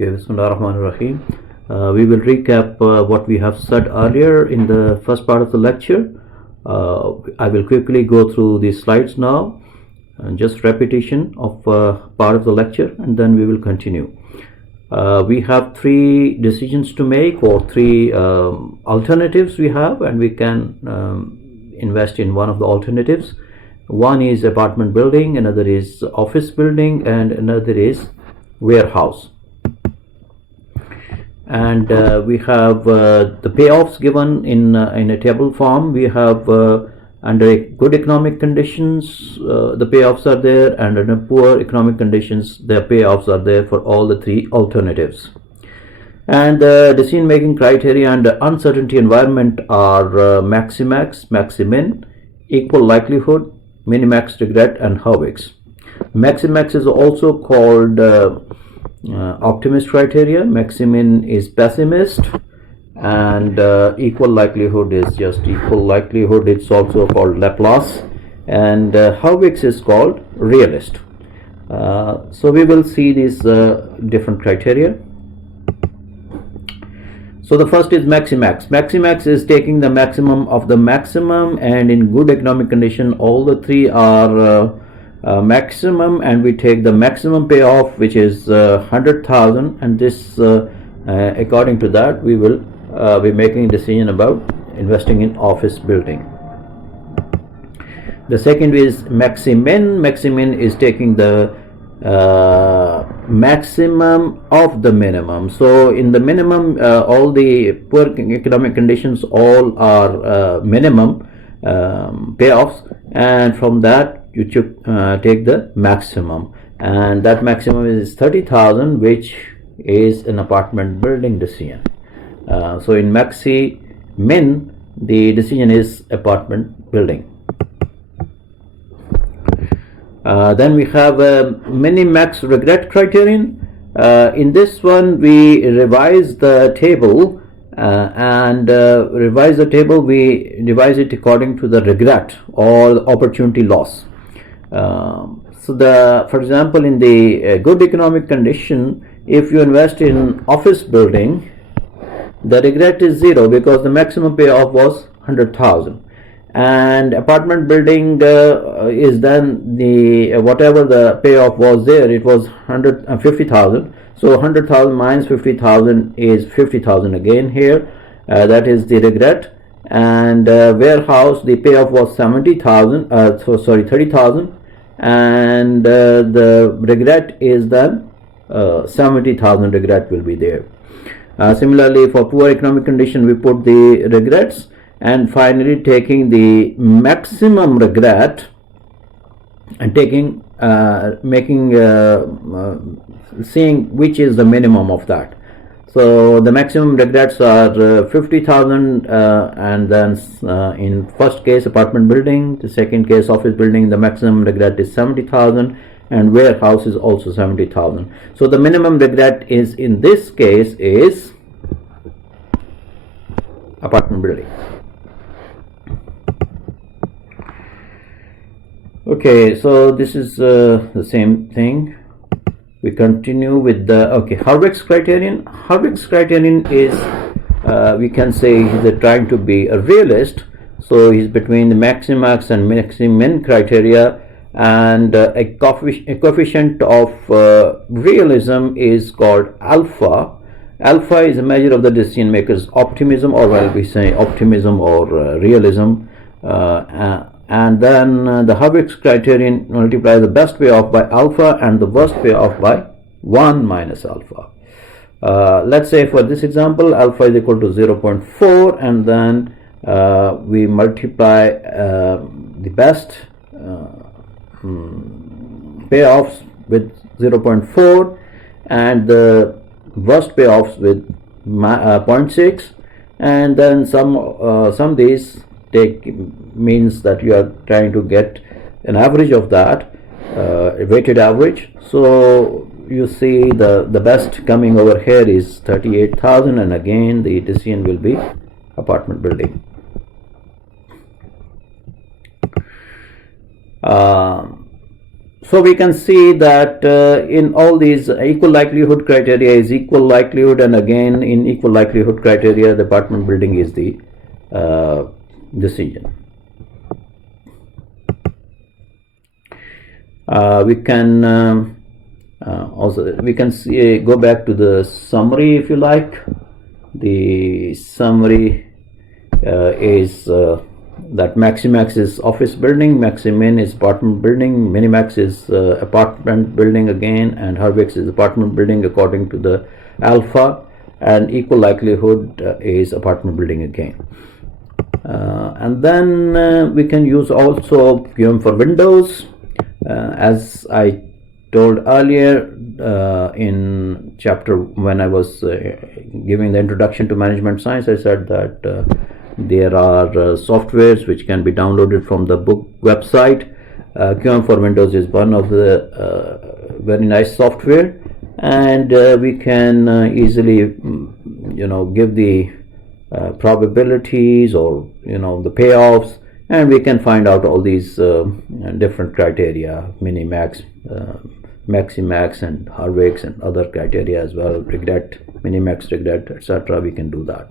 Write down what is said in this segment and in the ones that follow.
Okay, Bismillahirrahmanirrahim. We will recap what we have said earlier in the first part of the lecture. I will quickly go through these slides now, and just repetition of part of the lecture, and then we will continue. We have three decisions to make, or three alternatives we have, and we can invest in one of the alternatives. One is apartment building, another is office building, and another is warehouse. And we have the payoffs given in a table form. We have under good economic conditions the payoffs are there, and under poor economic conditions the payoffs are there for all the three alternatives. And the decision making criteria under uncertainty environment are maximax, maximin, equal likelihood, minimax, regret, and Hurwitz. Maximax is also called optimist criteria, maximin is pessimist, and equal likelihood is just equal likelihood. It's also called Laplace, and Hurwitz is called realist. So we will see these different criteria. So the first is maximax. Maximax is taking the maximum of the maximum, and in good economic condition all the three are maximum, and we take the maximum payoff, which is 100,000, and this according to that we will be making a decision about investing in office building. The second is maximin. Maximin is taking the maximum of the minimum. So in the minimum all the poor economic conditions all are minimum payoffs, and from that you should take the maximum, and that maximum is 30,000, which is an apartment building decision. So in maximin the decision is apartment building. Then we have a minimax regret criterion. In this one we revise the table, we revise it according to the regret or the opportunity loss. For example, in the good economic condition, if you invest in office building, the regret is 0 because the maximum payoff was 100,000. And apartment building is then the whatever the payoff was there, it was 50,000. So 100,000 minus 50,000 is 50,000 again here. That is the regret. And warehouse, the payoff was 70,000. 30,000, and the regret is then 70,000. Regret will be there. Similarly, for poor economic condition, we put the regrets, and finally taking the maximum regret and taking seeing which is the minimum of that. So the maximum regrets are 50,000, and then in first case apartment building, the second case office building, the maximum regret is 70,000, and warehouse is also 70,000. So the minimum regret is in this case is apartment building. Okay, so this is the same thing. We continue with the Hurwitz criterion. Hurwitz criterion is we can say he's trying to be a realist, so he's between the maximax and maximin criteria, and a coefficient of realism is called alpha. Alpha is a measure of the decision maker's optimism, or well, we say optimism or realism, and then the Hurwitz criterion multiplies the best payoff by alpha and the worst payoff by 1 minus alpha. Let's say for this example alpha is equal to 0.4, and then we multiply the best payoffs with 0.4 and the worst payoffs with 0.6, and then sum these means that you are trying to get an average of that, a weighted average. So you see the best coming over here is 38,000, and again the decision will be apartment building. So we can see that in all these equal likelihood criteria is equal likelihood, and again in equal likelihood criteria the apartment building is the decision. We can also see, go back to the summary if you like. The summary is that Maximax is office building, Maximin is apartment building, Minimax is apartment building again, and Hurwix is apartment building according to the alpha, and equal likelihood is apartment building again. And then we can use also QM for Windows. As I told earlier in chapter when I was giving the introduction to management science, I said that there are softwares which can be downloaded from the book website. QM for Windows is one of the very nice software, and we can easily give the probabilities or the payoffs, and we can find out all these different criteria, Minimax, Maximax, and Hurwix, and other criteria as well, regret, Minimax, regret, etc. We can do that.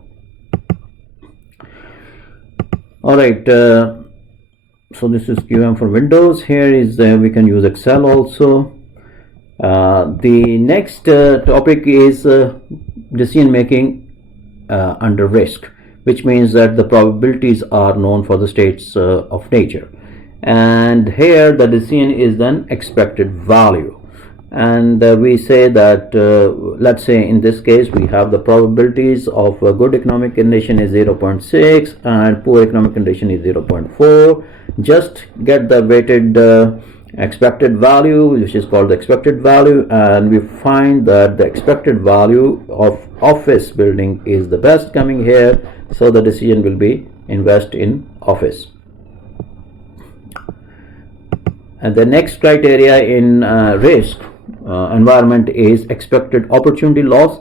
Alright, so this is QM for Windows. Here is we can use Excel also. The next topic is decision making under risk, which means that the probabilities are known for the states of nature, and here the decision is then expected value. And we say that let's say in this case we have the probabilities of a good economic condition is 0.6 and poor economic condition is 0.4. just get the weighted expected value, which is called the expected value, and we find that the expected value of office building is the best coming here, so the decision will be invest in office. And the next criteria in risk environment is expected opportunity loss.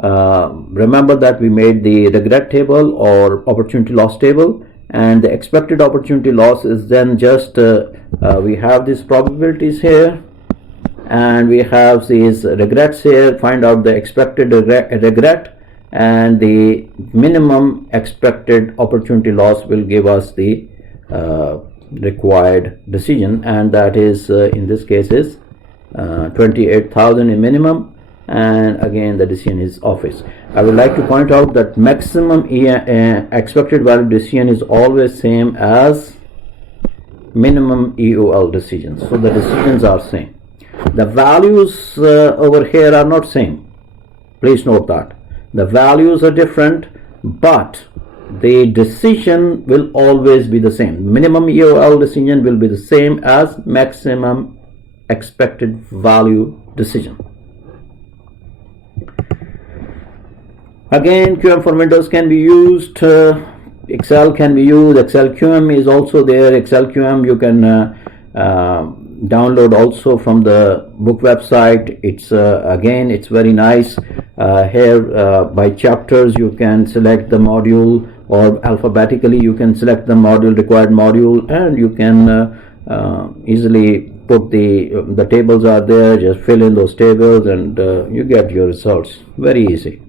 Remember that we made the regret table or opportunity loss table, and the expected opportunity loss is then just we have these probabilities here and we have these regrets here. Find out the expected regret, and the minimum expected opportunity loss will give us the required decision, and that is in this case is 28,000 in minimum, and again the decision is office. I would like to point out that maximum expected value decision is always same as minimum EOL decisions, so the decisions are same. The values over here are not same, please note that the values are different, but the decision will always be the same. Minimum EOL decision will be the same as maximum expected value decision. Again, QM for Windows can be used, Excel can be used, Excel QM is also there. Excel QM you can download also from the book website. It's again it's very nice. Here by chapters you can select the module, or alphabetically you can select the module, required module, and you can easily put the tables are there, just fill in those tables and you get your results, very easy.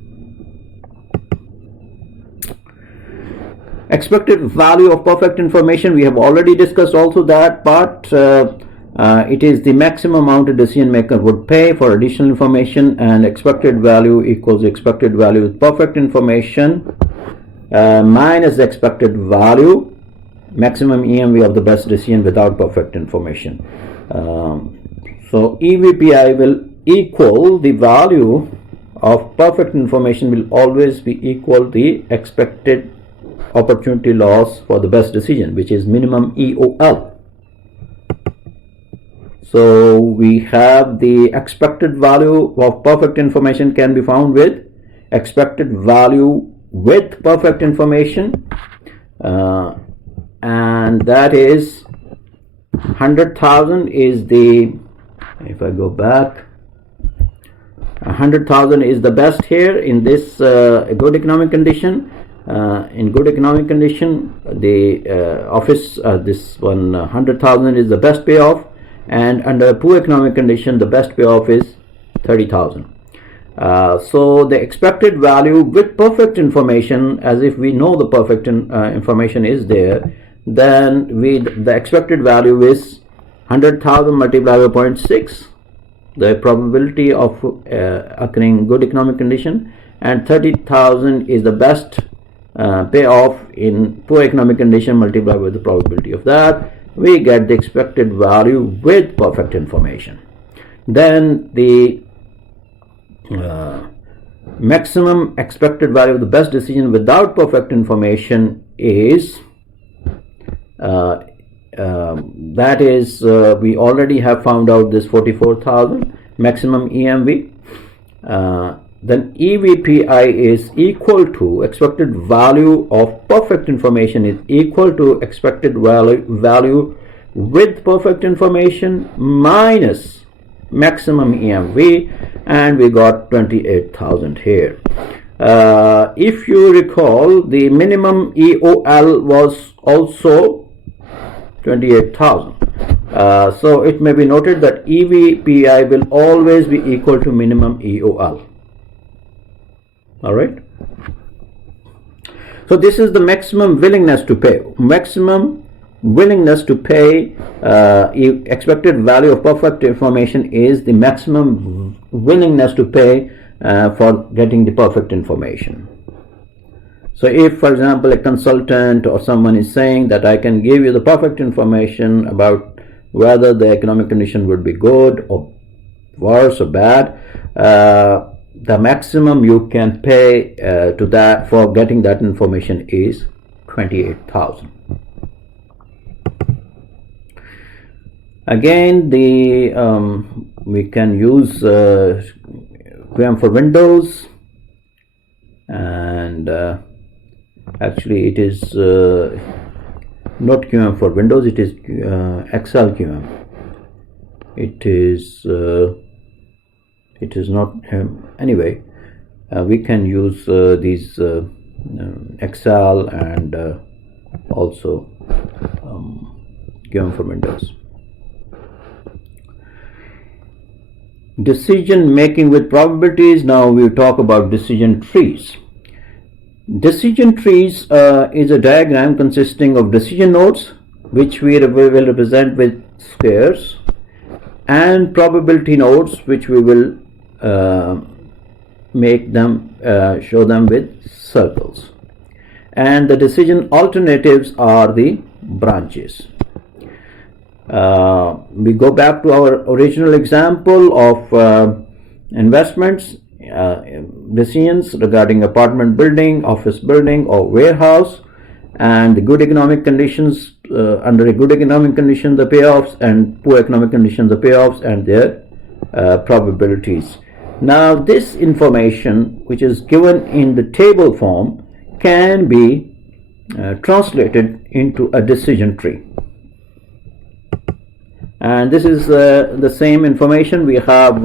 Expected value of perfect information, we have already discussed also that, but it is the maximum amount a decision maker would pay for additional information, and expected value equals expected value with perfect information minus the expected value maximum EMV of the best decision without perfect information. So EVPI will equal the value of perfect information will always be equal the expected opportunity loss for the best decision, which is minimum EOL. So we have the expected value of perfect information can be found with expected value with perfect information, and that is 100,000 is the, if I go back, 100,000 is the best here in this good economic condition. In good economic condition, the office this one 100,000 is the best payoff, and under poor economic condition the best payoff is 30,000. So the expected value with perfect information, as if we know the perfect information is there, then the expected value is 100,000 multiplied by 0.6, the probability of occurring good economic condition, and 30,000 is the best payoff in poor economic condition multiplied by the probability of that. We get the expected value with perfect information. Then the maximum expected value of the best decision without perfect information is that is we already have found out this 44,000 maximum EMV. Then EVPI is equal to expected value of perfect information is equal to expected value with perfect information minus maximum EMV, and we got 28,000 here. If you recall, the minimum EOL was also 28,000. So it may be noted that EVPI will always be equal to minimum EOL. All right. So this is the maximum willingness to pay. Maximum willingness to pay, expected value of perfect information is the maximum willingness to pay for getting the perfect information. So if, for example, a consultant or someone is saying that I can give you the perfect information about whether the economic condition would be good or worse or bad, the maximum you can pay to that for getting that information is 28,000. Again, the we can use QM for Windows, and actually it is not QM for Windows, it is Excel QM. It is not anyway. We can use these Excel and also QM for Windows. Decision making with probabilities. Now we talk about decision trees. Decision trees is a diagram consisting of decision nodes, which we will represent with squares, and probability nodes, which we will make them show them with circles, and the decision alternatives are the branches. We go back to our original example of investments, decisions regarding apartment building, office building, or warehouse, and the good economic conditions. Under a good economic condition, the payoffs, and poor economic condition, the payoffs and their probabilities. Now, this information, which is given in the table form, can be translated into a decision tree. And this is the same information. We have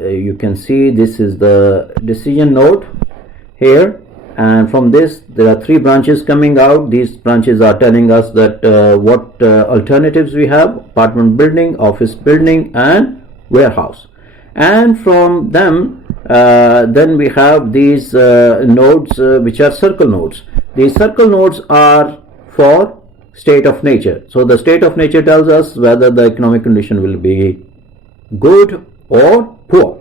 you can see this is the decision node here, and from this there are three branches coming out. These branches are telling us that what alternatives we have: apartment building, office building, and warehouse. And from them then we have these nodes which are circle nodes. These circle nodes are for state of nature. So the state of nature tells us whether the economic condition will be good or poor,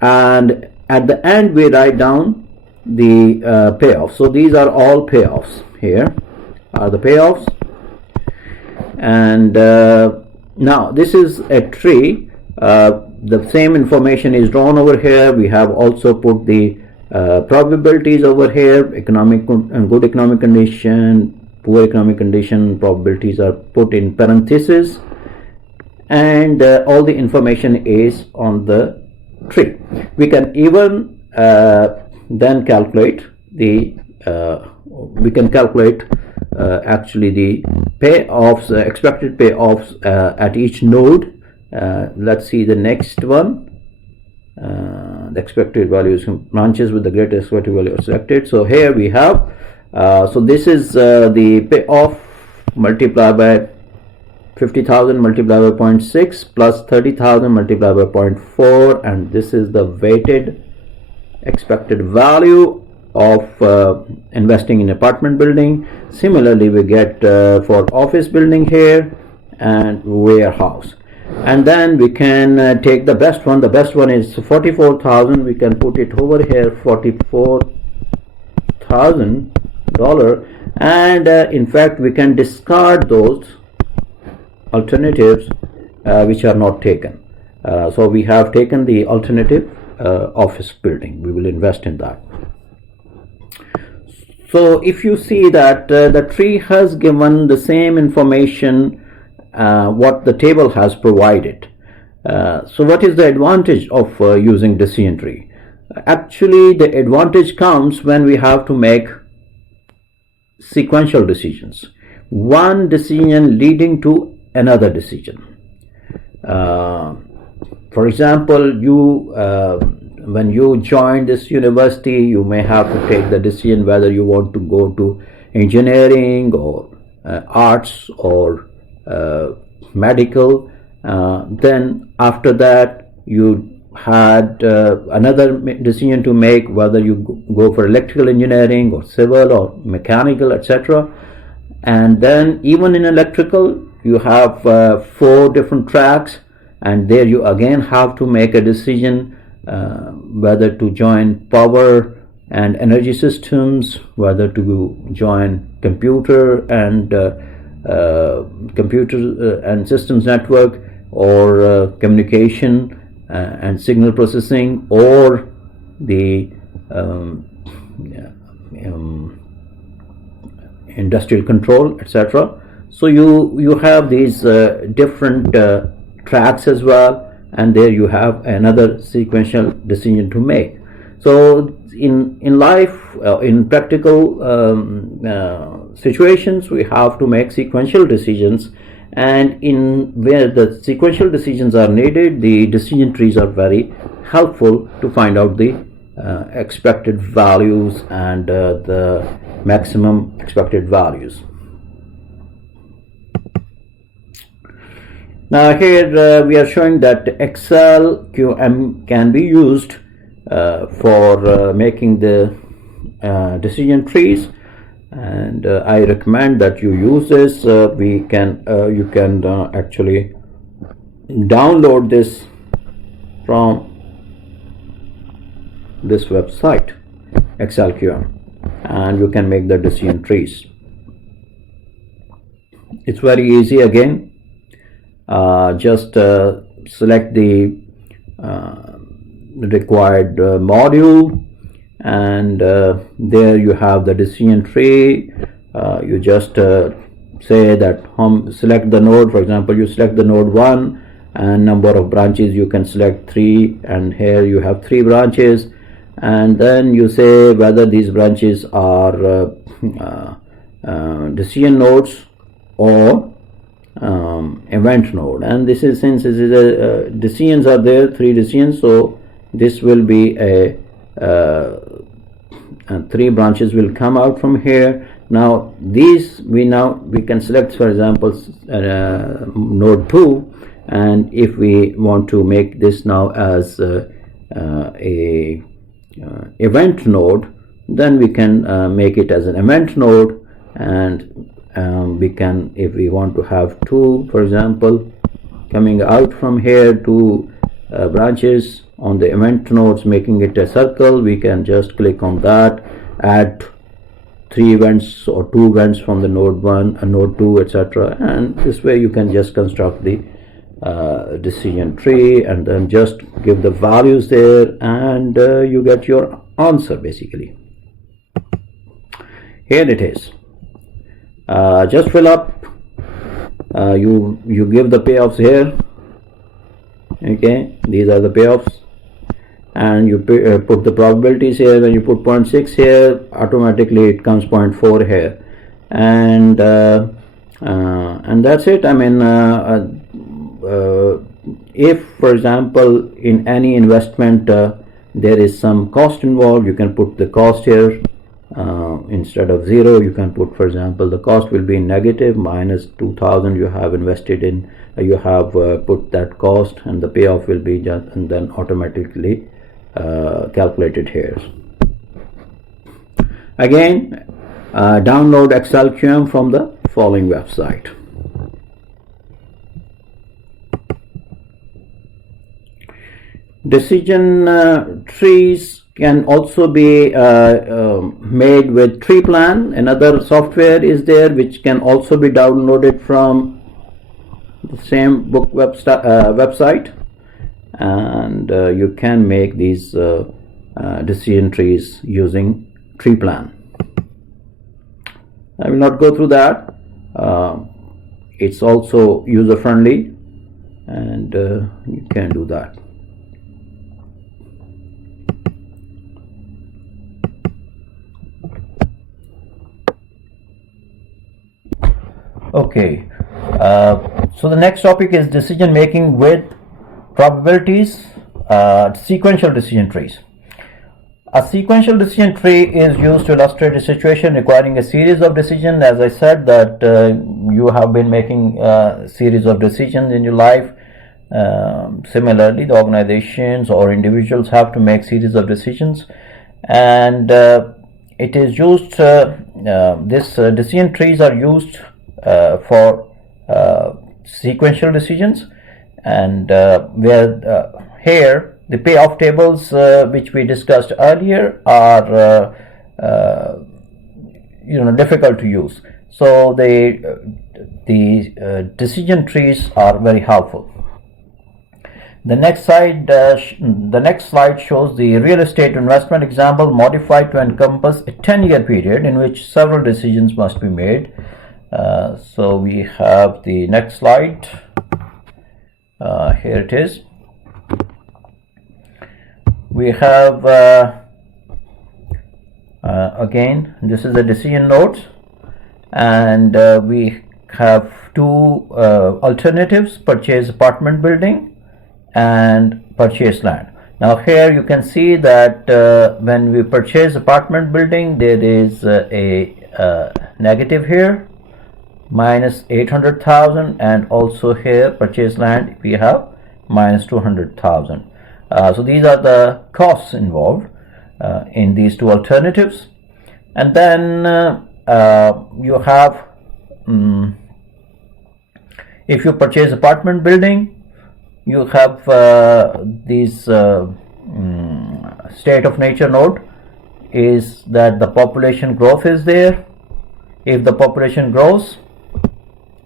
and at the end we write down the payoffs. So these are all payoffs. Here are the payoffs, and now this is a tree. The same information is drawn over here. We have also put the probabilities over here. Economic and good economic condition, poor economic condition, probabilities are put in parentheses, and all the information is on the tree. We can even then calculate the actually the payoffs, expected payoffs at each node. Let's see the next one. The expected values branches with the greatest expected value are selected. So here we have so this is the payoff multiplied by 50,000 multiplied by 0.6 plus 30,000 multiplied by 0.4, and this is the weighted expected value of investing in apartment building. Similarly, we get for office building here and warehouse, and then we can take the best one. The best one is 44,000. We can put it over here, $44,000, and in fact we can discard those alternatives which are not taken. So we have taken the alternative office building. We will invest in that. So if you see that the tree has given the same information what the table has provided. So what is the advantage of using decision tree? Actually, the advantage comes when we have to make sequential decisions, one decision leading to another decision. For example, when you join this university, you may have to take the decision whether you want to go to engineering or arts or medical. Then after that, you had another decision to make, whether you go for electrical engineering or civil or mechanical, etc. And then even in electrical, you have 4 different tracks, and there you again have to make a decision whether to join power and energy systems, whether to join computer and systems network, or communication and signal processing, or the industrial control, etc. So you have these different tracks as well, and there you have another sequential decision to make. So in life, in practical situations, we have to make sequential decisions, and in where the sequential decisions are needed, the decision trees are very helpful to find out the expected values and the maximum expected values. Now here we are showing that XLQM can be used for making the decision trees, and I recommend that you use this. You can actually download this from this website, XLQM, and you can make the decision trees. It's very easy. Again, just select the required module, and there you have the decision tree. You just say that select the node. For example, you select the node 1, and number of branches you can select 3, and here you have 3 branches, and then you say whether these branches are decision nodes or event node. And this is, since this is a decisions are there, 3 decisions, so this will be a 3 branches will come out from here. Now these we can select, for example, node 2, and if we want to make this now as a event node, then we can make it as an event node, and we can, if we want to have 2, for example, coming out from here, 2 branches on the event nodes, making it a circle, we can just click on that, add 3 events or 2 events from the node 1 and node 2, etc. And this way you can just construct the decision tree, and then just give the values there, and you get your answer basically. Here it is. Just fill up. You give the payoffs here. Okay, these are the payoffs, and you put the probabilities here. When you put 0.6 here, automatically it comes 0.4 here, and that's it. I mean, if, for example, in any investment there is some cost involved, you can put the cost here, Instead of 0, you can put, for example, the cost will be negative minus 2000 you have invested in, you have put that cost, and the payoff will be just, and then automatically calculated here. Again, download ExcelQM from the following website. Decision trees can also be made with TreePlan. Another software is there which can also be downloaded from the same book website, and you can make these decision trees using TreePlan. I will not go through that. It's also user friendly, and you can do that. Okay, so the next topic is decision making with probabilities, sequential decision trees. A sequential decision tree is used to illustrate a situation requiring a series of decisions. As I said, that you have been making a series of decisions in your life. Similarly, the organizations or individuals have to make series of decisions, and it is used. This decision trees are used for sequential decisions, and here the payoff tables which we discussed earlier are difficult to use, so the decision trees are very helpful. The next slide shows the real estate investment example modified to encompass a 10-year period in which several decisions must be made. So we have the next slide. Here it is. We have again, this is the decision notes, and we have two alternatives: purchase apartment building and purchase land. Now here you can see that when we purchase apartment building, there is a negative here, minus 800,000, and also here purchase land we have minus 200,000. So these are the costs involved in these two alternatives. And then you have, if you purchase apartment building, you have these state of nature node is that the population growth is there. If the population grows,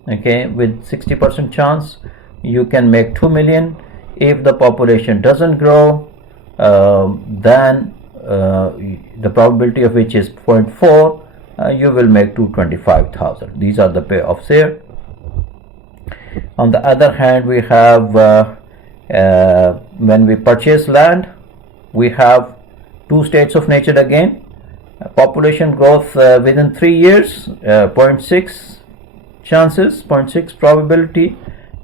okay, with 60% chance, you can make 2 million. If the population doesn't grow, then the probability of which is 0.4, you will make 225,000. These are the payoffs here. On the other hand, we have when we purchase land, we have two states of nature again. Population growth within 3 years, 0.6 chances, 0.6 probability,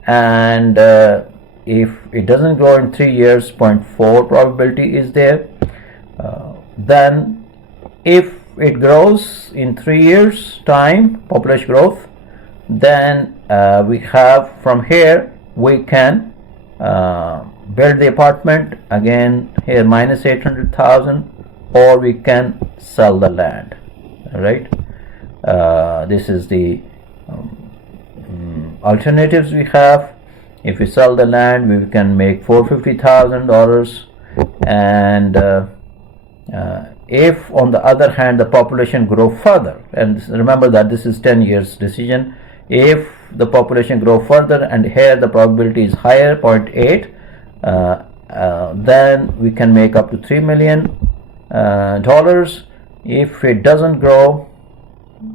and if it doesn't grow in 3 years, 0.4 probability is there. Then if it grows in 3 years time, population growth, then we have from here we can build the apartment again here minus 800,000, or we can sell the land. All right, this is the alternatives we have. If we sell the land, we can make $450,000, and if on the other hand the population grow further, and remember that this is 10 years decision, if the population grow further and here the probability is higher, 0.8, then we can make up to $3 million. If it doesn't grow,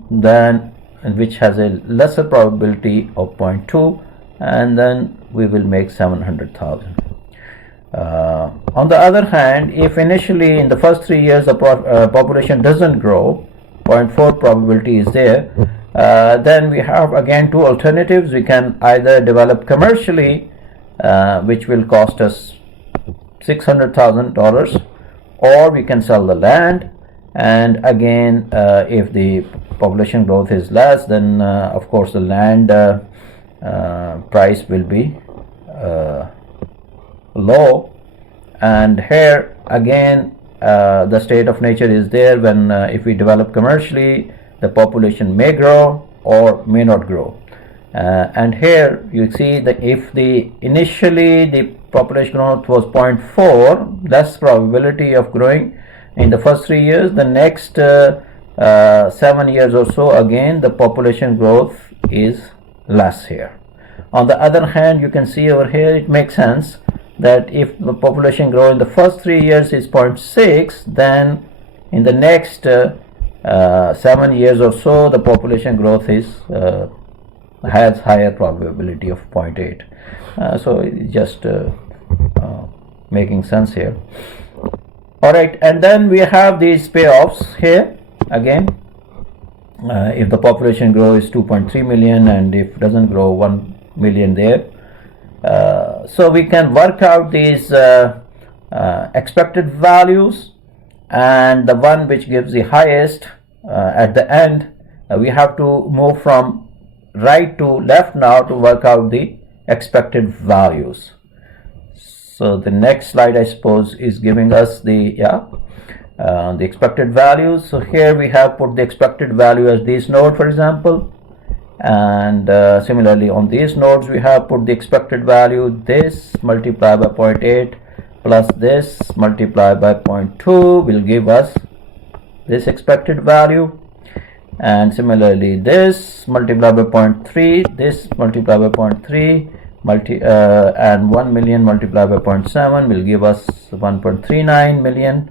then which has a lesser probability of 0.2, and then we will make 700,000. On the other hand, if initially in the first 3 years the population doesn't grow, 0.4 probability is there, then we have again two alternatives. We can either develop commercially, which will cost us $600,000, or we can sell the land And again, if the population growth is less, then of course the land price will be low. And here again, the state of nature is there. When if we develop commercially, the population may grow or may not grow. And here you see that if the initially the population growth was 0.4, less probability of growing in the first 3 years, the next 7 years or so, again the population growth is less here. On the other hand, you can see over here it makes sense that if the population growth in the first 3 years is 0.6, then in the next 7 years or so, the population growth is has higher probability of 0.8. So it's just making sense here. All right, and then we have these payoffs here again. If the population growth is 2.3 million and if it doesn't grow 1 million there, so we can work out these expected values, and the one which gives the highest at the end, we have to move from right to left now to work out the expected values. So the next slide, I suppose, is giving us the expected values. So here we have put the expected value as this node, for example, and similarly on these nodes we have put the expected value, this multiplied by 0.8 plus this multiplied by 0.2 will give us this expected value. And similarly this multiplied by 0.3, this multiplied by 0.3, and 1 million multiplied by 0.7 will give us 1.39 million.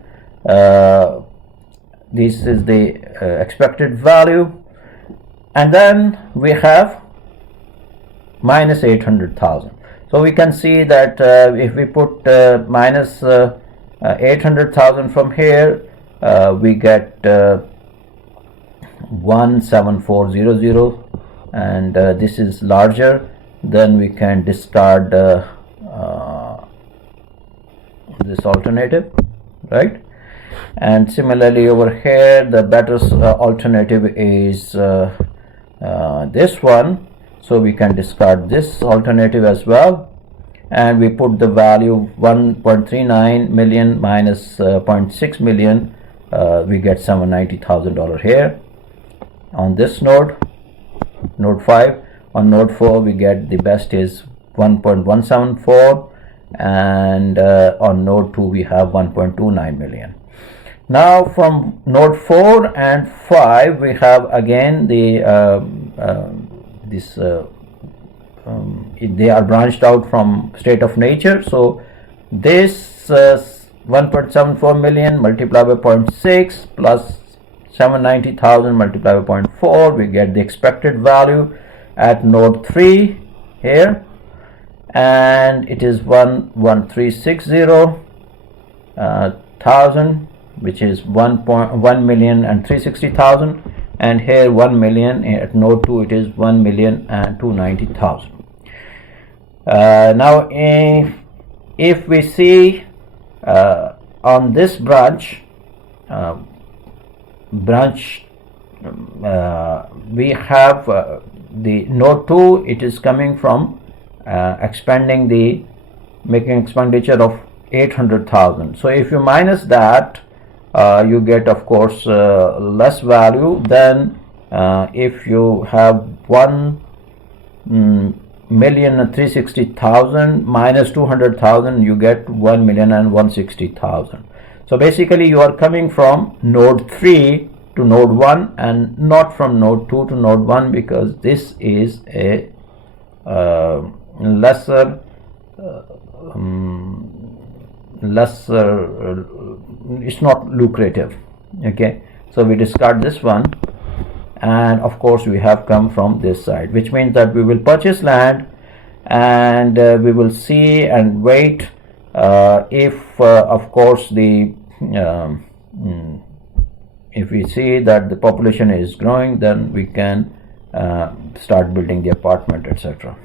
This is the expected value. And then we have minus 800,000. So we can see that if we put minus 800,000 from here, we get 17400, and this is larger. Then we can discard this alternative, right? And similarly over here, the better alternative is this one, so we can discard this alternative as well. And we put the value 1.39 million minus 0.6 million, we get $790,000 here on this node, node 5. On node 4 we get the best is 1.174, and on node 2 we have 1.29 million. Now from node 4 and 5 we have again the they are branched out from state of nature. So this 1.74 million multiplied by 0.6 plus 790,000 multiplied by 0.4, we get the expected value at node 3 here, and it is 1,360,000, which is 1,360,000, and here 1 million at node 2, it is 1,290,000. Now if we see on this branch, we have the node 2, it is coming from making expenditure of 800,000. So if you minus that, you get of course less value than if you have 1,360,000 minus 200,000, you get 1,160,000. So basically you are coming from node 3 to node 1 and not from node 2 to node 1, because this is a lesser it's not lucrative. Okay, so we discard this one, and of course we have come from this side, which means that we will purchase land and we will see and wait if of course the if we see that the population is growing, then we can start building the apartment, etc.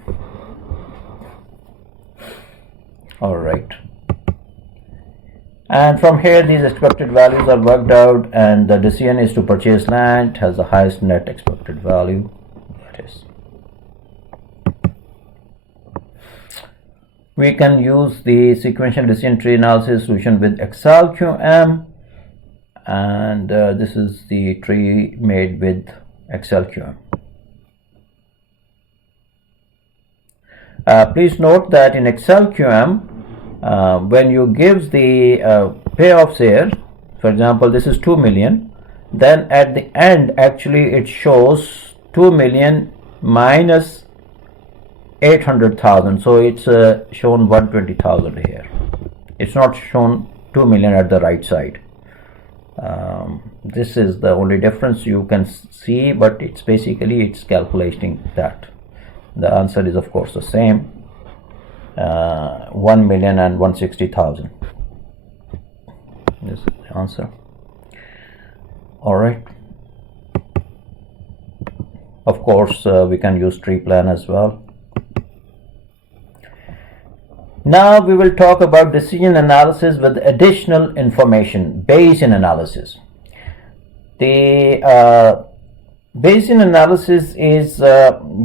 All right. And from here these expected values are worked out, and the decision is to purchase land has the highest net expected value. That is, we can use the sequential decision tree analysis solution with Excel QM, and this is the tree made with Excel QM. Please note that in Excel QM, when you give the payoffs here, for example, this is 2 million, then at the end actually it shows 2 million minus 800,000, so it's shown 120,000 here. It's not shown 2 million at the right side. This is the only difference you can see, but it's basically it's calculating that. The answer is of course the same, 1,160,000. This is the answer. All right. Of course, we can use tree plan as well. Now we will talk about decision analysis with additional information, Bayesian analysis. The Bayesian analysis is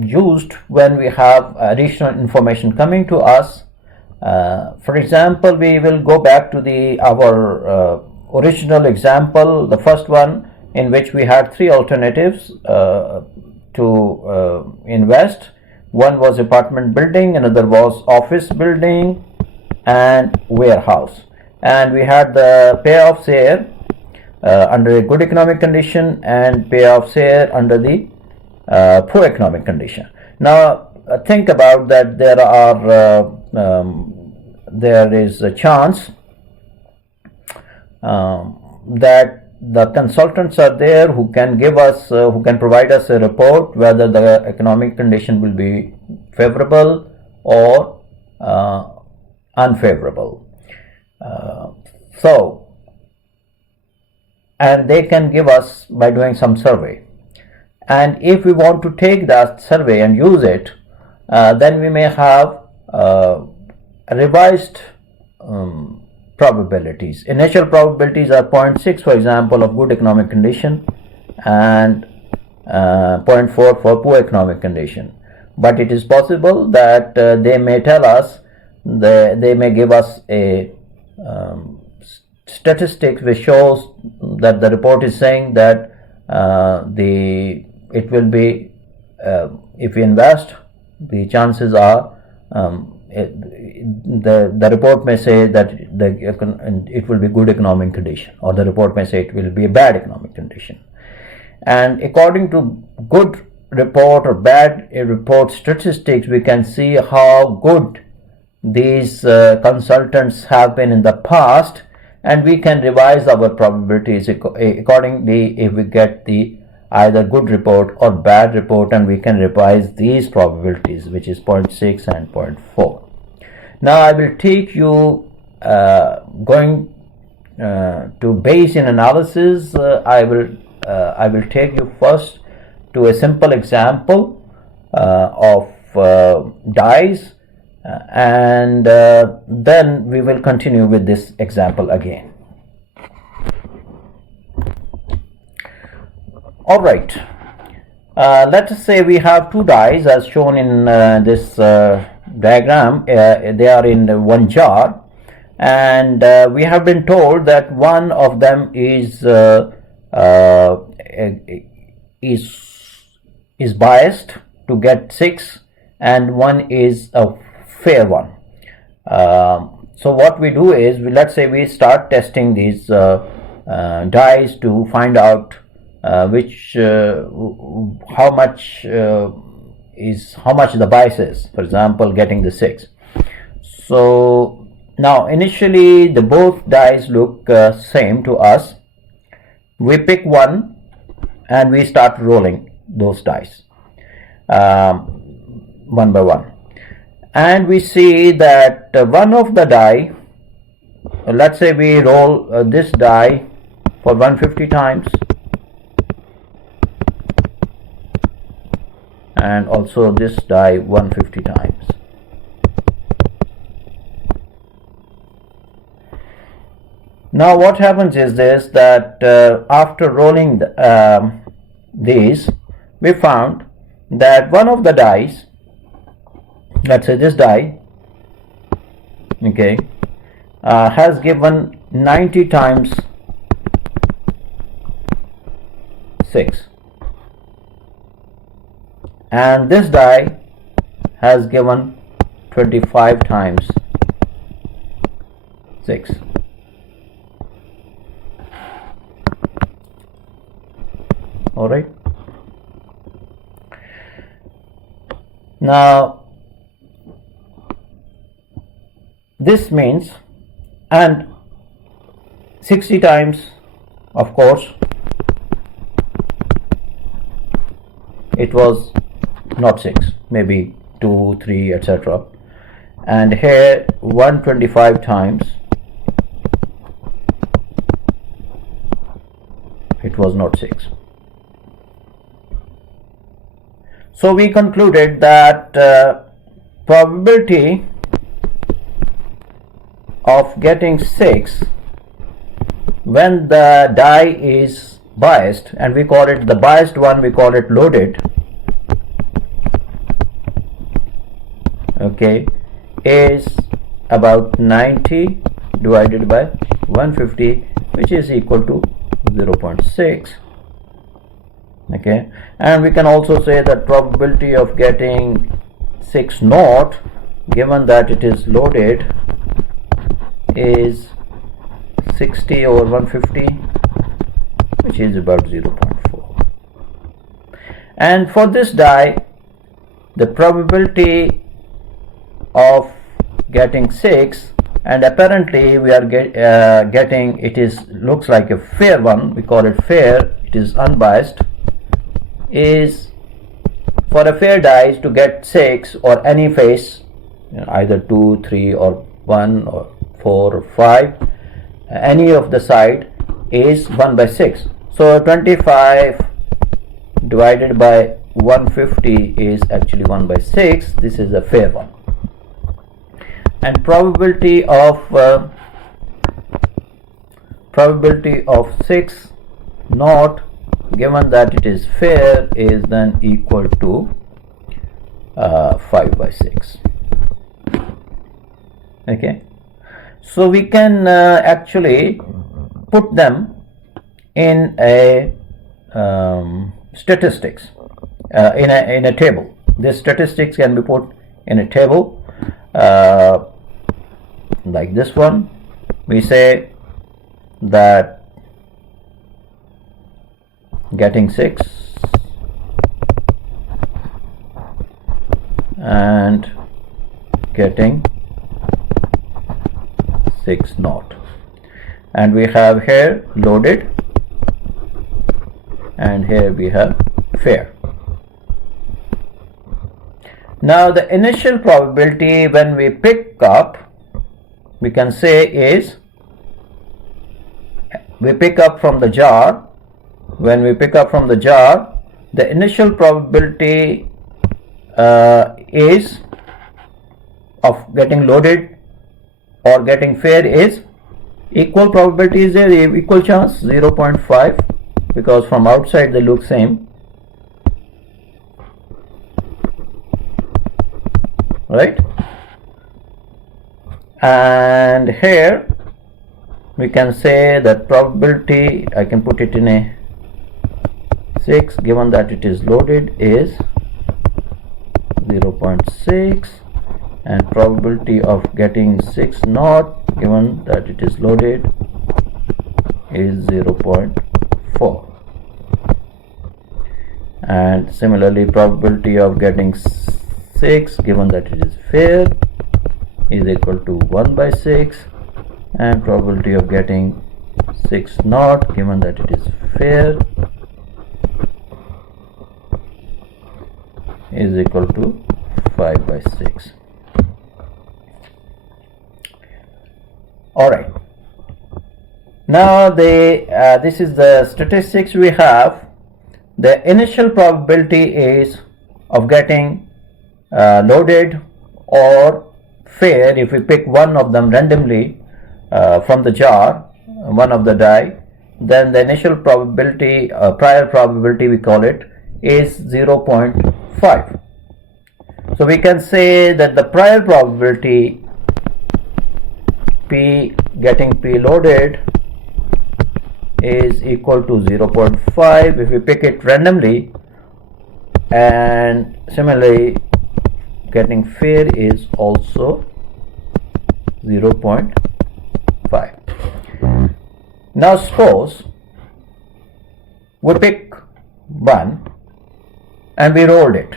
used when we have additional information coming to us. For example, we will go back to our original example, the first one, in which we had three alternatives to invest. One was apartment building, another was office building, and warehouse. And we had the payoffs here under a good economic condition, and payoffs here under the poor economic condition. Now think about that there is a chance that the consultants are there who can give us, who can provide us a report whether the economic condition will be favorable or unfavorable. And they can give us by doing some survey. And if we want to take that survey and use it, then we may have revised probabilities. Initial probabilities are 0.6, for example, of good economic condition, and 0.4 for poor economic condition. But it is possible that they may tell us, they may give us a statistics which shows that the report is saying that it will be, if we invest, the chances are the report may say that it will be good economic condition, or the report may say it will be a bad economic condition. And according to good report or bad report statistics, we can see how good these consultants have been in the past, and we can revise our probabilities accordingly if we get the either good report or bad report, and we can revise these probabilities, which is 0.6 and 0.4. Now I will take you going to Bayesian analysis. I will take you first to a simple example of dies, and then we will continue with this example again. All right, let us say we have two dies as shown in this diagram. They are in one jar, and we have been told that one of them is biased to get 6, and one is a fair one. So what we do is, let's say we start testing these dies to find out how much the bias is, for example getting the 6. So now initially both dies look same to us. We pick one and we start rolling those dice one by one, and we see that one of the die, let's say we roll this die for 150 times, and also this die 150 times. Now what happens is this, that after rolling these, we found that one of the dice, let's say this die, okay, has given 90 times 6, and this die has given 25 times 6. All right. Now this means, and 60 times, of course, it was not 6, maybe 2, 3, etc. And here 125 times, it was not 6. So we concluded that probability of getting 6 when the die is biased, and we call it the biased one, we call it loaded, okay, is about 90 divided by 150, which is equal to 0.6. okay, and we can also say that probability of getting 6 naught, given that it is loaded, is 60 over 150, which is about 0.4. And for this die, the probability of getting 6, and apparently we are getting, it is looks like a fair one, we call it fair, it is unbiased, is for a fair die to get 6 or any face, either 2, 3 or 1 or 4 or 5, any of the side, is 1 by 6. So 25 divided by 150 is actually 1 by 6. This is a fair one. And probability of 6 naught, given that it is fair, is then equal to 5 by 6. okay, so we can actually put them in a statistics, in a table. This statistics can be put in a table like this one. We say that getting 6 and getting 6 naught, and we have here loaded, and here we have fair. Now the initial probability when we pick up, we can say is, we pick up from the jar. When we pick up from the jar, the initial probability is of getting loaded or getting fair is equal probability, is there, equal chance, 0.5, because from outside they look same, right? And here we can say that probability, I can put it in a 6, given that it is loaded, is 0.6, and probability of getting 6 naught, given that it is loaded, is 0.4. And similarly, probability of getting 6, given that it is fair, is equal to 1 by 6, and probability of getting 6 naught, given that it is fair, is equal to 5 by 6. Alright, now this is the statistics we have. The initial probability is of getting loaded or fair, if we pick one of them randomly from the jar, one of the die, then the initial probability, prior probability we call it, is 0.5. So we can say that the prior probability P getting P loaded is equal to 0.5 if we pick it randomly, and similarly getting fair is also 0.5. Now suppose we pick 1 and we rolled it.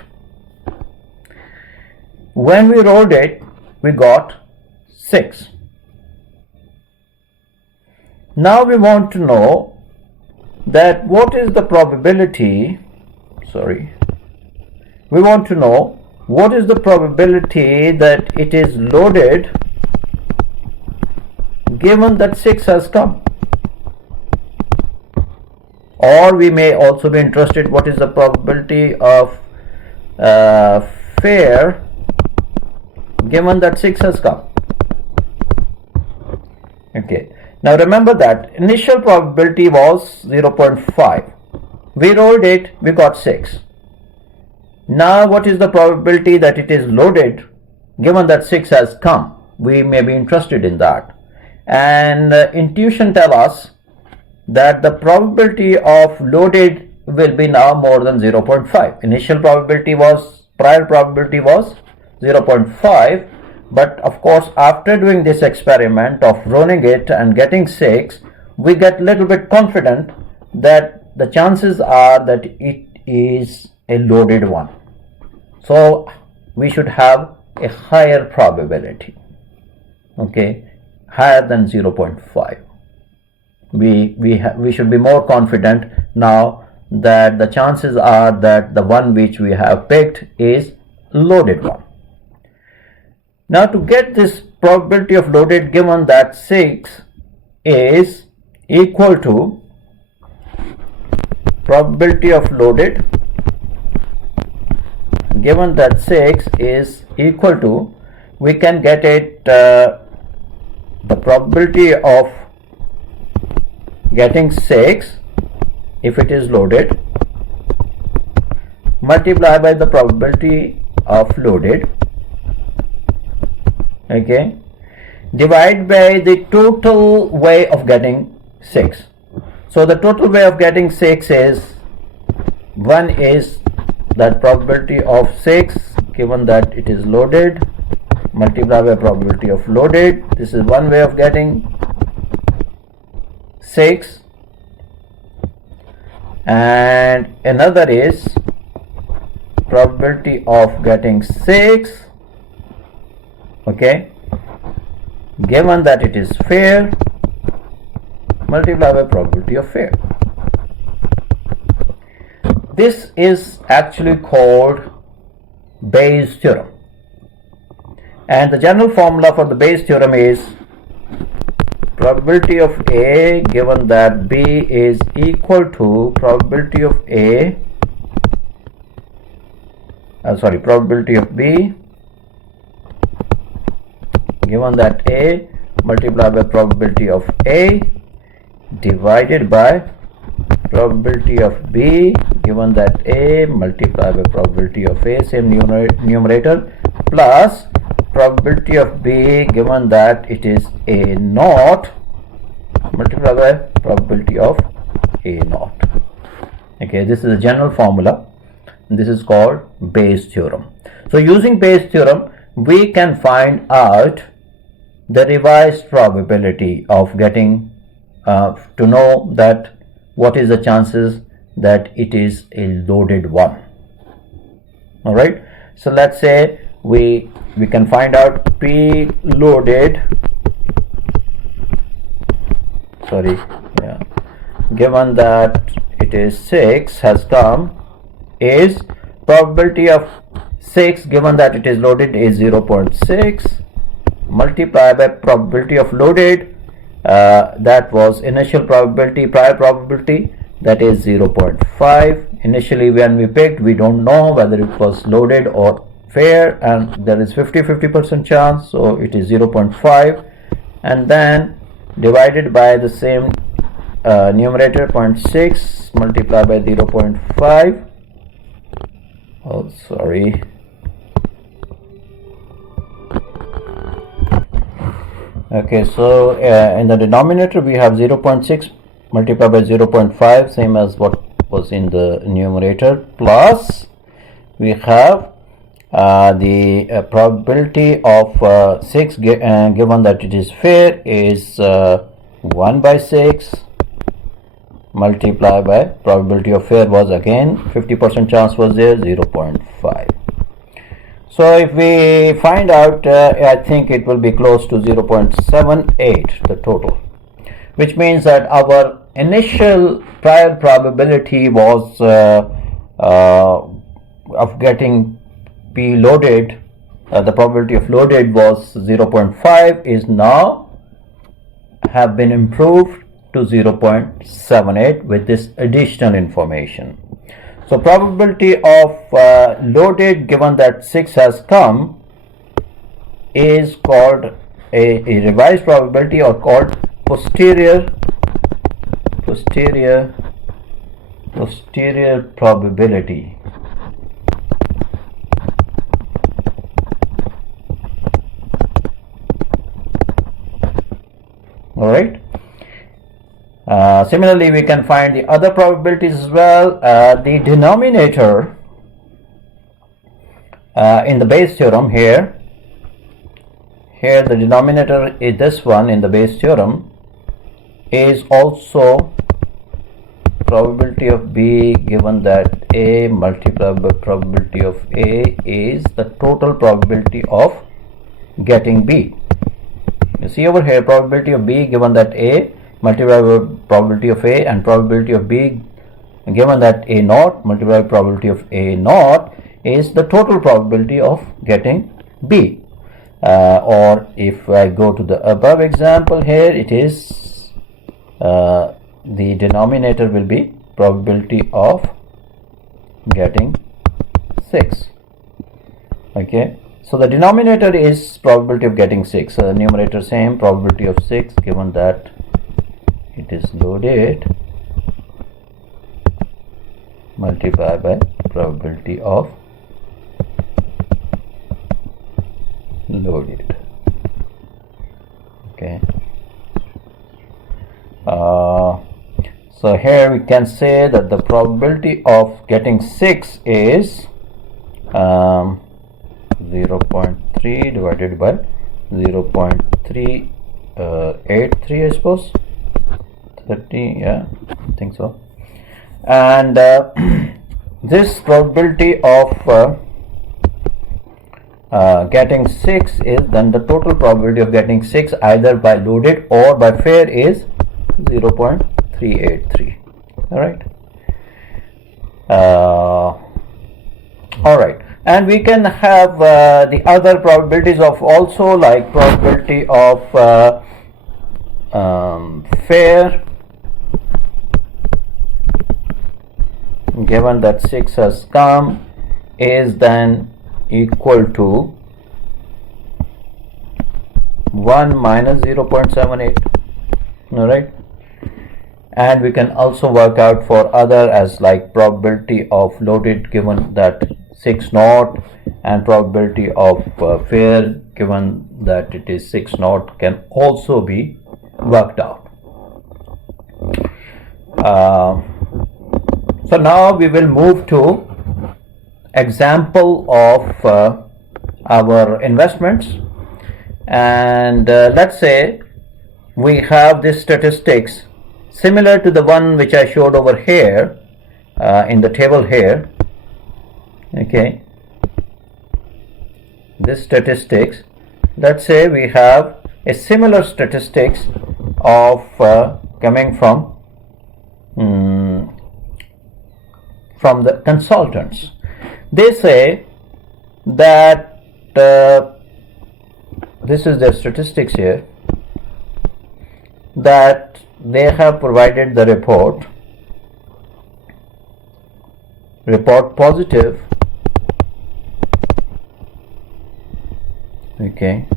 When we rolled it, we got 6. Now we want to know that what is the probability, we want to know what is the probability that it is loaded given that 6 has come. Or we may also be interested what is the probability of fair given that 6 has come. Okay. Now remember that initial probability was 0.5. We rolled it, we got 6. Now what is the probability that it is loaded given that 6 has come? We may be interested in that. And intuition tells us that the probability of loaded will be now more than 0.5. Initial probability was, prior probability was 0.5. But of course, after doing this experiment of rolling it and getting 6, we get a little bit confident that the chances are that it is a loaded one. So we should have a higher probability, okay, higher than 0.5. We should be more confident now that the chances are that the one which we have picked is loaded one. Now to get this probability of loaded given that 6 is equal to probability of loaded given that 6 is equal to, we can get it the probability of getting 6 if it is loaded multiply by the probability of loaded, okay, divide by the total way of getting 6. So the total way of getting 6 is, one is that probability of 6 given that it is loaded multiply by probability of loaded. This is one way of getting 6, and another is probability of getting 6, okay, given that it is fair multiply by probability of fair. This is actually called Bayes' theorem, and the general formula for the Bayes' theorem is probability of A given that B is equal to probability of A, probability of B given that A multiplied by probability of A divided by probability of B given that A multiplied by probability of A, same numerator, plus probability of B given that it is A naught multiplied by probability of A naught. Okay, this is a general formula. This is called Bayes' theorem. So using Bayes' theorem, we can find out the revised probability of getting to know that what is the chances that it is a loaded one. All right, so let's say we can find out P loaded, given that it is 6 has come, is probability of 6 given that it is loaded is 0.6 multiplied by probability of loaded, that was initial probability, prior probability, that is 0.5. Initially when we picked, we don't know whether it was loaded or fair, and there is 50% chance, so it is 0.5, and then divided by the same numerator 0.6 multiplied by 0.5. Oh, sorry. Okay, so in the denominator we have 0.6 multiplied by 0.5, same as what was in the numerator, plus we have the probability of 6 given that it is fair is 1 by 6 multiplied by probability of fair was again 50% chance was there, 0.5. So if we find out, I think it will be close to 0.78 the total, which means that our initial prior probability was of getting P loaded, the probability of loaded was 0.5, is now have been improved to 0.78 with this additional information. So probability of loaded given that 6 has come is called a revised probability, or called posterior probability. All right. Similarly, we can find the other probabilities as well. The denominator in the Bayes theorem here the denominator is this one in the Bayes theorem is also probability of B given that A multiplied by probability of A is the total probability of getting B. You see over here, probability of B given that A multiplied by probability of A, and probability of B given that A naught multiplied by probability of A naught is the total probability of getting B. Or if I go to the above example here, it is the denominator will be probability of getting 6. Okay, so the denominator is probability of getting 6, so the numerator same, probability of 6 given that it is loaded multiplied by probability of loaded. Okay, so here we can say that the probability of getting 6 is 0.3 divided by 0.383, I suppose. 30, yeah, I think so. And this probability of getting 6 is then the total probability of getting 6 either by loaded or by fair is 0.383. All right. All right, and we can have the other probabilities of also, like probability of fair given that 6 has come is then equal to 1 minus 0.78. all right, and we can also work out for other as like probability of loaded given that 6 naught, and probability of fair given that it is 6 naught can also be worked out. So now we will move to example of our investments, and let's say we have this statistics similar to the one which I showed over here in the table here. Okay, this statistics, let's say we have a similar statistics of coming from the consultants. They say that this is their statistics here, that they have provided the report positive. Okay,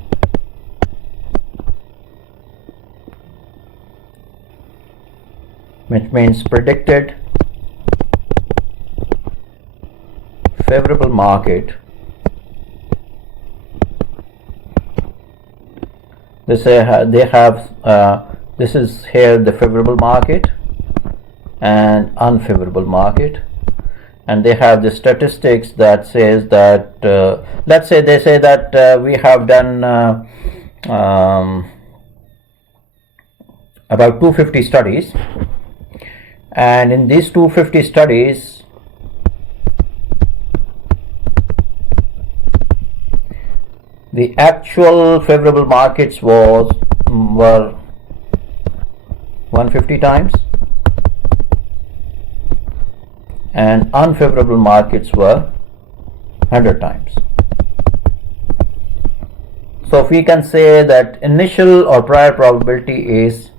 which means predicted favorable market. They say they have this is here the favorable market and unfavorable market, and they have the statistics that says that let's say they say that we have done about 250 studies, and in these 250 studies the actual favorable markets were 150 times and unfavorable markets were 100 times. So if we can say that initial or prior probability is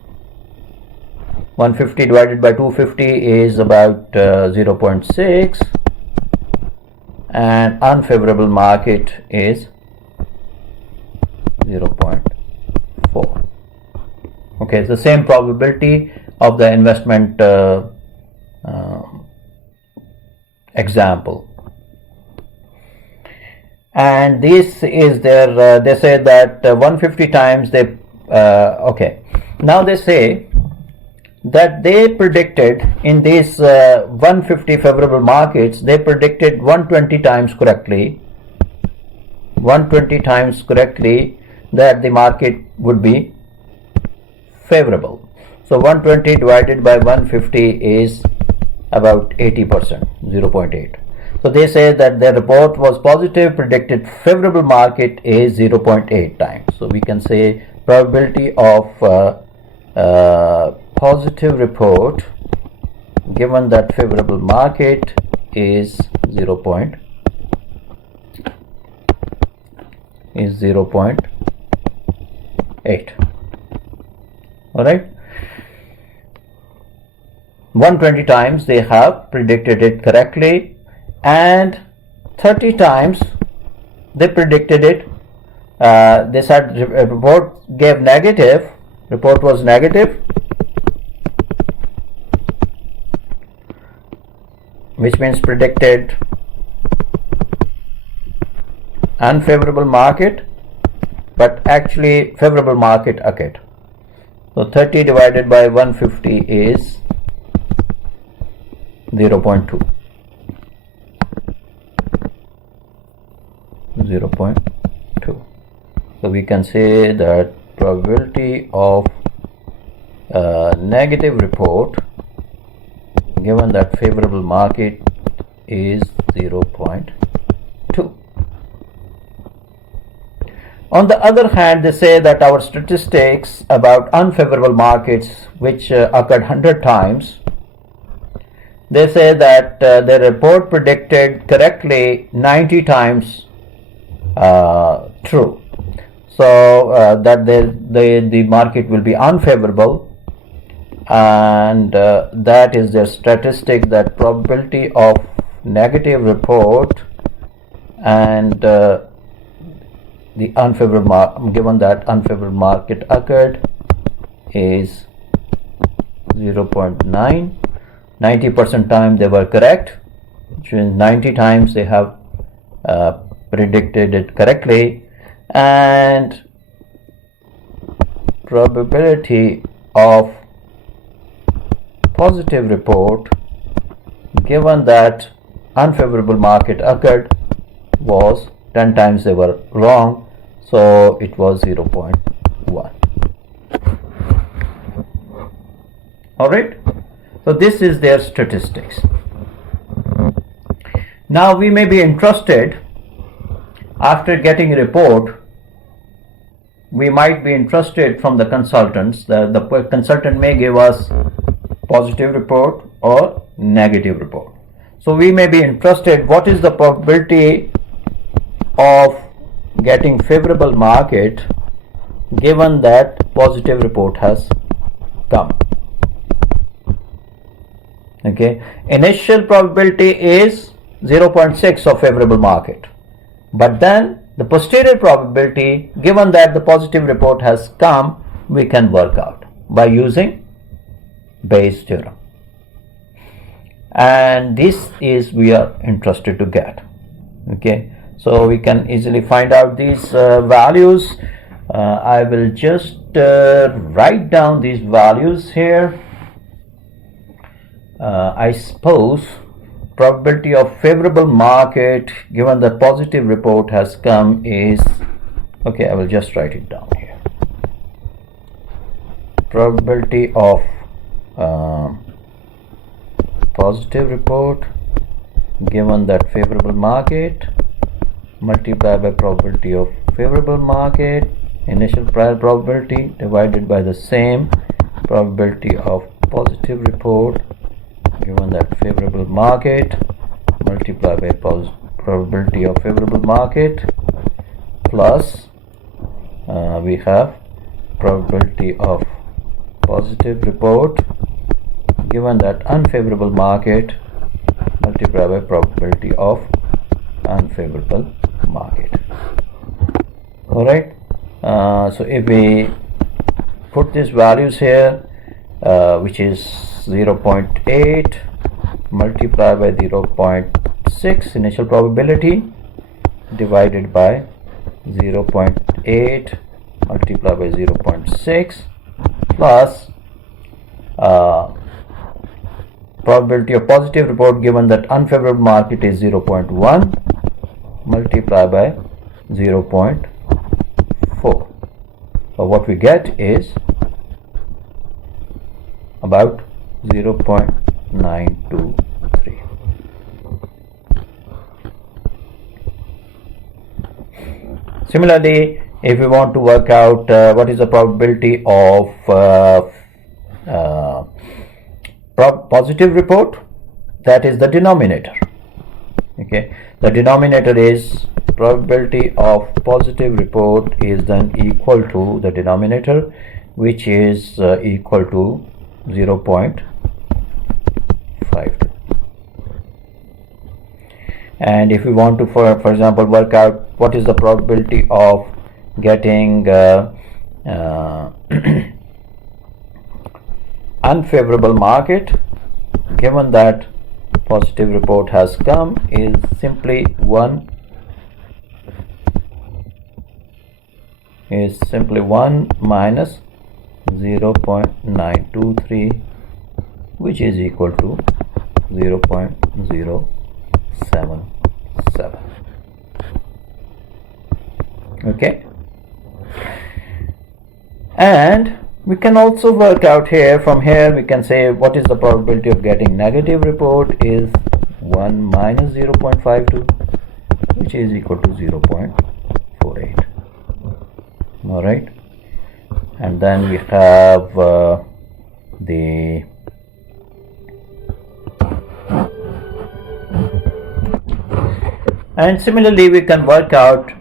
150 divided by 250 is about 0.6, and unfavorable market is 0.4. Okay, it's the same probability of the investment example. And this is their they say that 150 times they okay, now they say that they predicted in these 150 favorable markets, they predicted 120 times correctly that the market would be favorable. So 120 divided by 150 is about 80%, 0.8. So they say that their report was positive, predicted favorable market is 0.8 times. So we can say probability of positive report given that favorable market is 0.8. All right, 120 times they have predicted it correctly, and 30 times they predicted it. They said report gave negative, report was negative, which means predicted unfavorable market, but actually favorable market occurred. So 30 divided by 150 is 0.2. 0.2. So we can say that probability of negative report given that favorable market is 0.2. On the other hand, they say that our statistics about unfavorable markets, which occurred 100 times, they say that the report predicted correctly 90 times true. So that the market will be unfavorable, and that is their statistic, that probability of negative report and the unfavorable given that unfavorable market occurred is 0.9. 90% time they were correct, which means 90 times they have predicted it correctly, and probability of positive report given that unfavorable market occurred was 10 times they were wrong, so it was 0.1. All right, so this is their statistics. Now we may be interested, after getting a report, we might be interested from the consultants. The consultant may give us positive report or negative report. So we may be interested, what is the probability of getting favorable market given that positive report has come. Okay, initial probability is 0.6 of favorable market, but then the posterior probability given that the positive report has come, we can work out by using Bayes theorem, and this is we are interested to get. Okay, so we can easily find out these values. I will just write down these values here. I suppose probability of favorable market given the positive report has come is, okay, I will just write it down here. Probability of positive report given that favorable market multiplied by probability of favorable market, initial prior probability divided by the same probability of positive report given that favorable market multiplied by probability of favorable market plus we have probability of positive report given that unfavorable market multiplied by probability of unfavorable market. All right, so if we put these values here, which is 0.8 multiplied by 0.6 initial probability divided by 0.8 multiplied by 0.6 plus probability of positive report given that unfavorable market is 0.1 multiplied by 0.4. So what we get is about 0.923. Similarly, if we want to work out what is the probability of positive report, that is the denominator. Okay, the denominator is probability of positive report is then equal to the denominator, which is equal to 0.52. And if we want to for example work out what is the probability of getting unfavorable market given that positive report has come, is simply 1 minus 0.923, which is equal to 0.077. Okay, and we can also work out here, from here we can say what is the probability of getting negative report is 1 minus 0.52, which is equal to 0.48. All right, and then we have the and similarly we can work out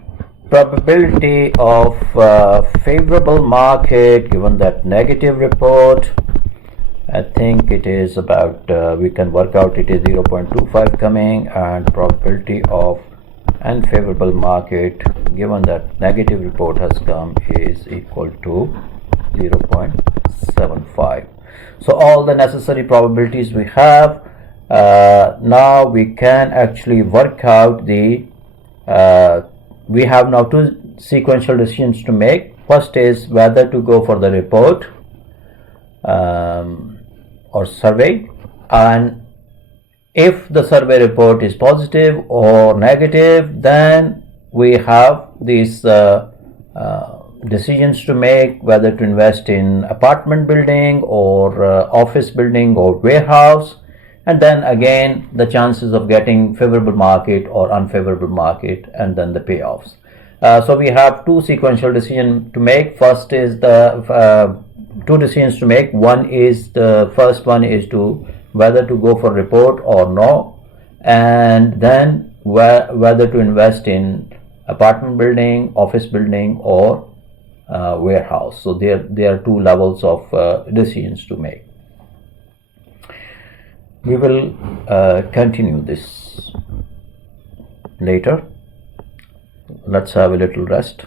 probability of favorable market given that negative report. I think it is about we can work out it is 0.25 coming, and probability of unfavorable market given that negative report has come is equal to 0.75. So all the necessary probabilities we have. Now we can actually work out the we have now two sequential decisions to make. First is whether to go for the report or survey, and if the survey report is positive or negative, then we have these decisions to make whether to invest in apartment building or office building or warehouse, and then again the chances of getting favorable market or unfavorable market, and then the payoffs. So we have two sequential decisions to make. First is the two decisions to make. One is the first one is to whether to go for report or no, and then whether to invest in apartment building, office building, or warehouse. So there are two levels of decisions to make. We will continue this later. Let's have a little rest.